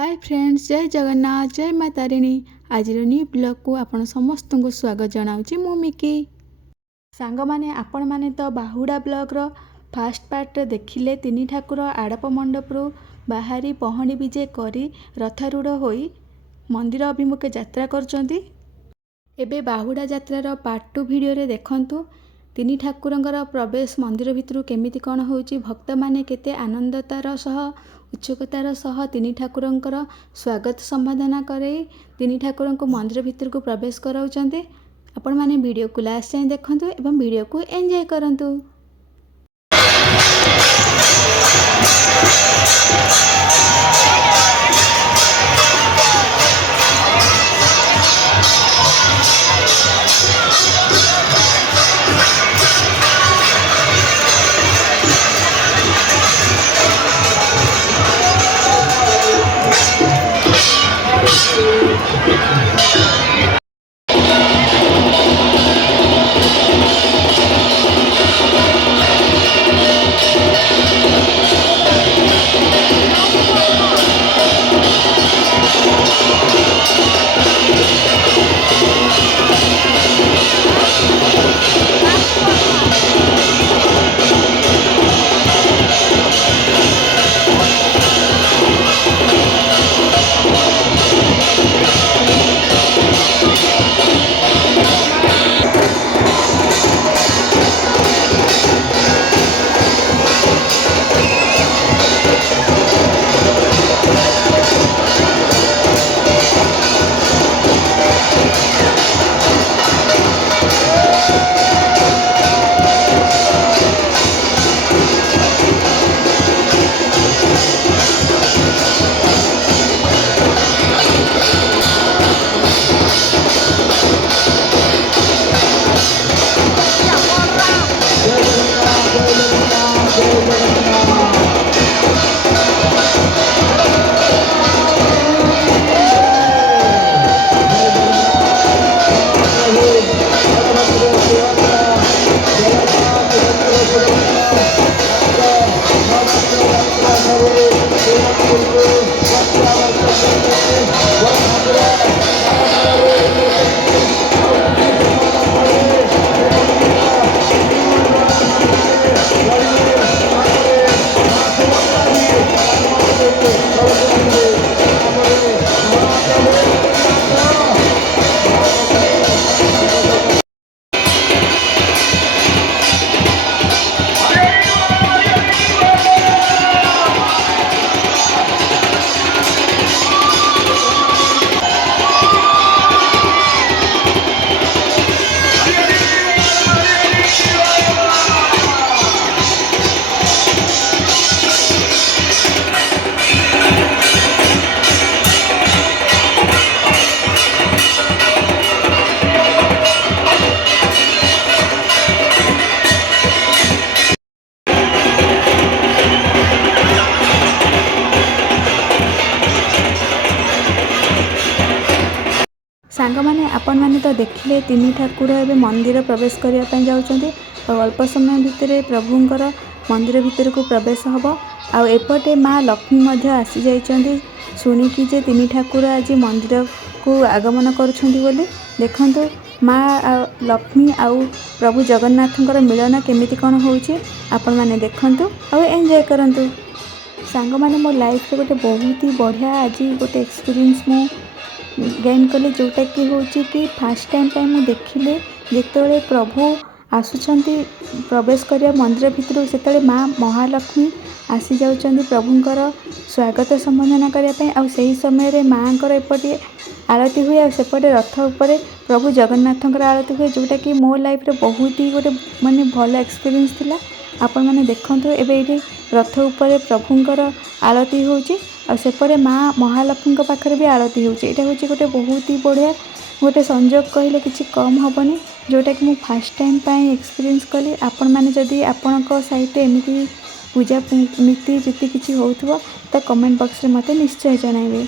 Hi friends, जय जगन्नाथ, जय माँ तारिणी। आज न्यू ब्लॉग को आपण समस्त को स्वागत जनाऊँगी मु मिकी। सांग माने आपण माने तो बाहुड़ा ब्लॉग रो फास्ट पार्ट देखिले तीन ठाकुर आड़प मंडपरू बाहरी पहणी विजे करी रथारूढ़ होई मंदिर अभिमुखे यात्रा करचंती। एबे बाहुड़ा यात्रार पार्ट 2 वीडियो रे देखंतु तीन ठाकुरंकर प्रवेश मंदिर भितरू केमिति कौन होउची, भक्त माने केते आनंदतार सह उत्सुकतार सह तीन ठाकुरंकर स्वागत संबोधना करे तीन ठाकुरं को मंदिर भितर को प्रवेश कराउचंते। आपण माने वीडियो को लास्ट जाए देखंतु एवं वीडियो को एंजॉय करंतु। सांग माने आपण माने तो देखिले तीन ठाकुर एवं मंदिर प्रवेश करने जाउछंती और अल्प समय भितर प्रभुंकर मंदिर भितर को प्रवेश हम आउपटे माँ लक्ष्मी मध्य आसी जाइछंती सुनिकी जे तीन ठाकुर आज मंदिर को आगमन करुछंती बोली। देखंतु माँ लक्ष्मी आउ प्रभु जगन्नाथंकर मिलन केमिति कौन होउची आपण माने देखंतु और एंजॉय करंतु। सांग माने मो लाइफ रे गोटे बहुत ही बढ़िया आज गोटे एक्सपीरियंस मो गेन कले जोटा कि होची कि फास्ट टाइम पे मु देखिले जेतेबेले प्रभु आसुचंती प्रवेश करिया मंदिर भितर सेतेबेले माँ महालक्ष्मी आसी जाउचंती प्रभुंकर स्वागत संबोधना करिया पे आ सही समय रे माँकर एपटे आरती हुए आ सेपटे रथ ऊपर प्रभु जगन्नाथंकर आरती हुए जोटा कि मो लाइफ रे बहुत ही गोटे माने भल एक्सपीरियंस थिला। आपण माने देखंतु एबे एठी रथ ऊपर प्रभुंकर आरती होची और सेपटे माँ महालक्ष्मी पाखे भी आरती होची। एटा होची गोटे बहुत ही बढ़िया गोटे संजोग कहले किसी कम हेनी जोटा कि मुझे फास्ट टाइम पाई एक्सपीरियंस कली। आपण माने जदि आपण साइट एमती पूजा नीति जीति किसी होउथबो तो कमेंट बॉक्स रे मते निश्चय जणाइबे।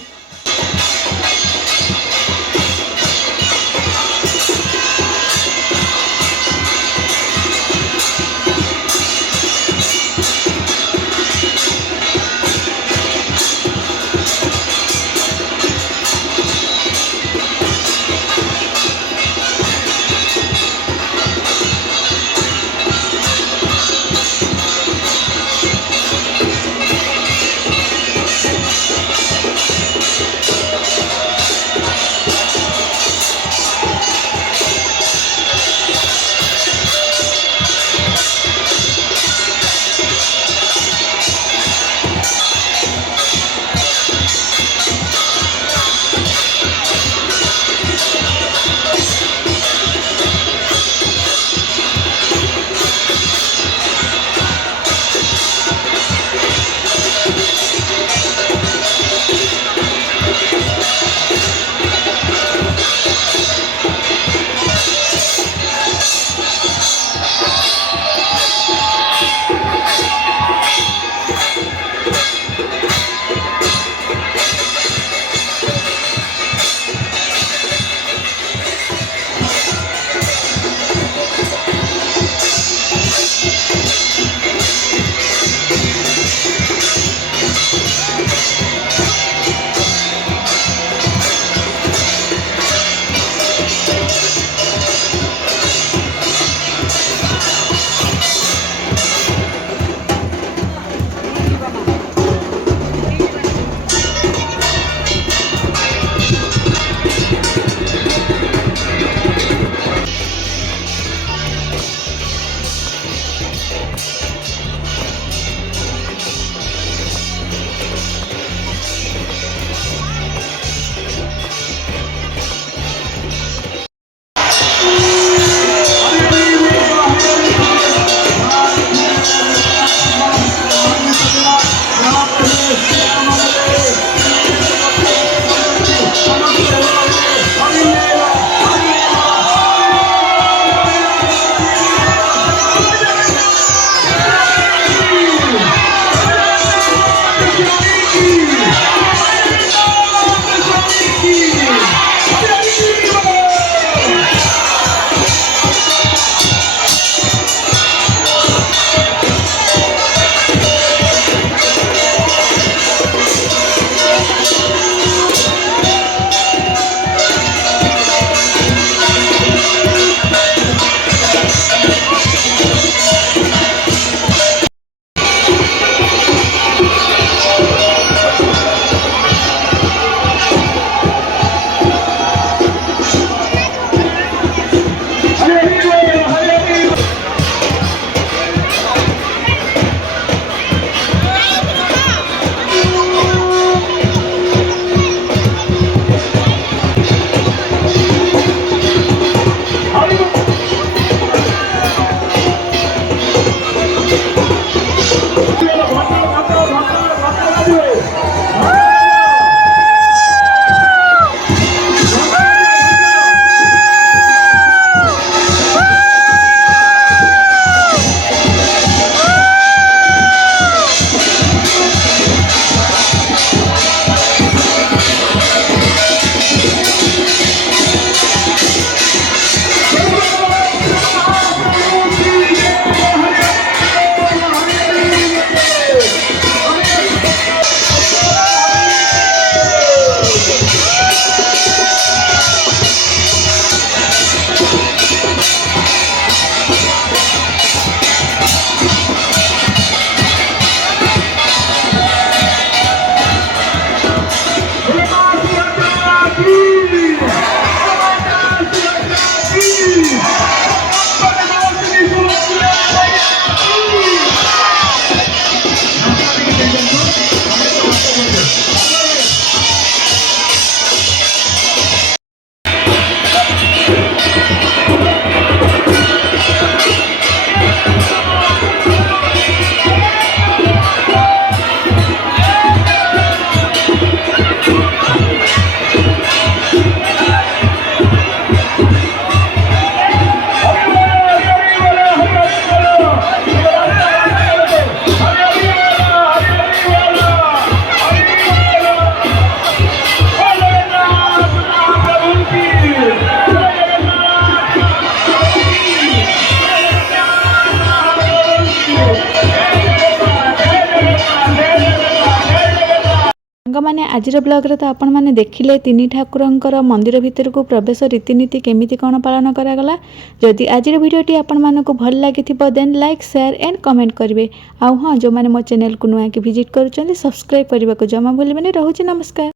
साଙ୍ଗमाने आजिर ब्लॉग तो आपण मैंने देखिले तीन ठाकुरंकर मंदिर भितर को प्रवेश रीतिनीति केमिति कौन पालन करागला। जदि आजिर वीडियोटी आपण मानक भल लगी then like share and comment करेंगे। आउ हाँ जो मैंने मो चैनल को नुआ कि विजिट करुँच सब्सक्राइब करने को जमा भूलिए। रोचे नमस्कार।